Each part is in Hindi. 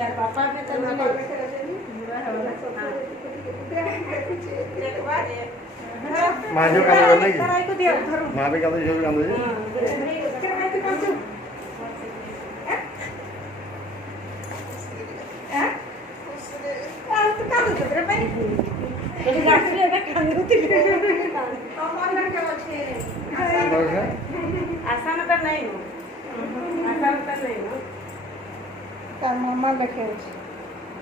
तार पापा पे तो ना माँ जो काम करने की माँ भी काम जो भी काम दे आसान तो नहीं हो आसान तो नहीं हो तार मामा बैठे हो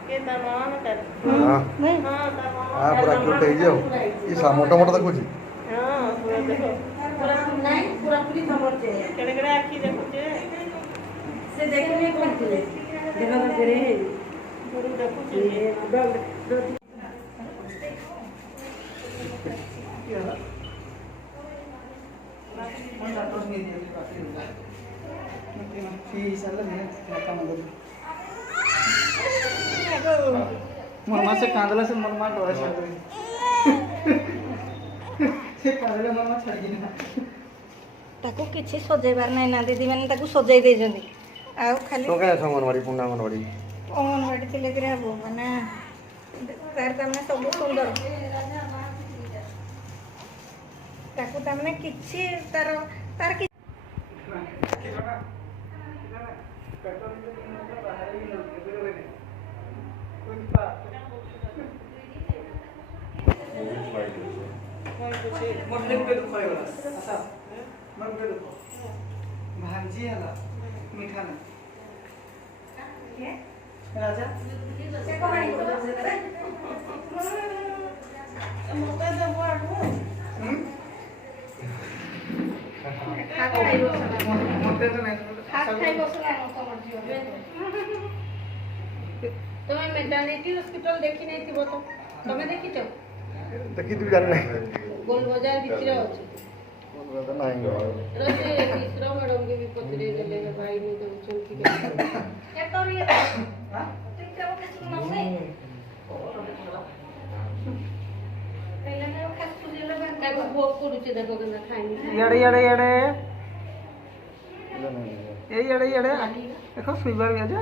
के तार मामा में तार हाँ नहीं हां तार मामा हाँ पूरा क्यूट है जो ये सा मोटा मोटा तक कुछ हां पूरा देखो पूरा नहीं पूरा पूरी समझते केड़े केड़े आखी देखो जे से देखने को मिलते देखो तो करे गुरु देखो ये दो मम्मा से कांदला से मम्मा डोरा छाड़ दे से कांदला मम्मा छाड़ दिना ताको किछि सजेबार नै ना दीदी माने ताको सजाई दे जंदी आ खाली तो क्या अंगनवाड़ी पूर्ण अंगनवाड़ी अंगनवाड़ी तिले करे हबो माने तार तमने सब सुंदर ताको तमने किछि तार तार कि भांजी हला मीठा ना राजा से कहानी मोटा दे बोल हाथ खाई बसला मोटे तो नहीं हाथ खाई बसला समझ जियो तुम्हें मेटर्निटी हॉस्पिटल देखी नहीं थी तो तुम्हें देखी छो देखी तू जान नहीं गोल बाजार भितर अछि तो नहीं रजे मिश्रा मैडम के भी पत्रे गेले भाई ने तो चौकी के ए तोर ये हां तू क्या बोलत सुन नहीं पहले मैं खास तुझे लगा ताको भोग करूचे देखो केना खाइनी येड़े येड़े येड़े ये येड़े येड़े देखो स्वीपर भी आजा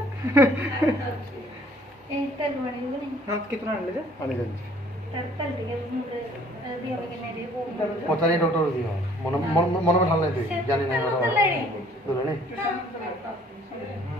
ए तल बड़ी नहीं हम कितना ले जा पानी जल्दी तल दिया दिया के नहीं रे वो पता नहीं डॉक्टर दिया मन मन मन में ठाल नहीं थी जानी नहीं तल बड़ा नहीं नहीं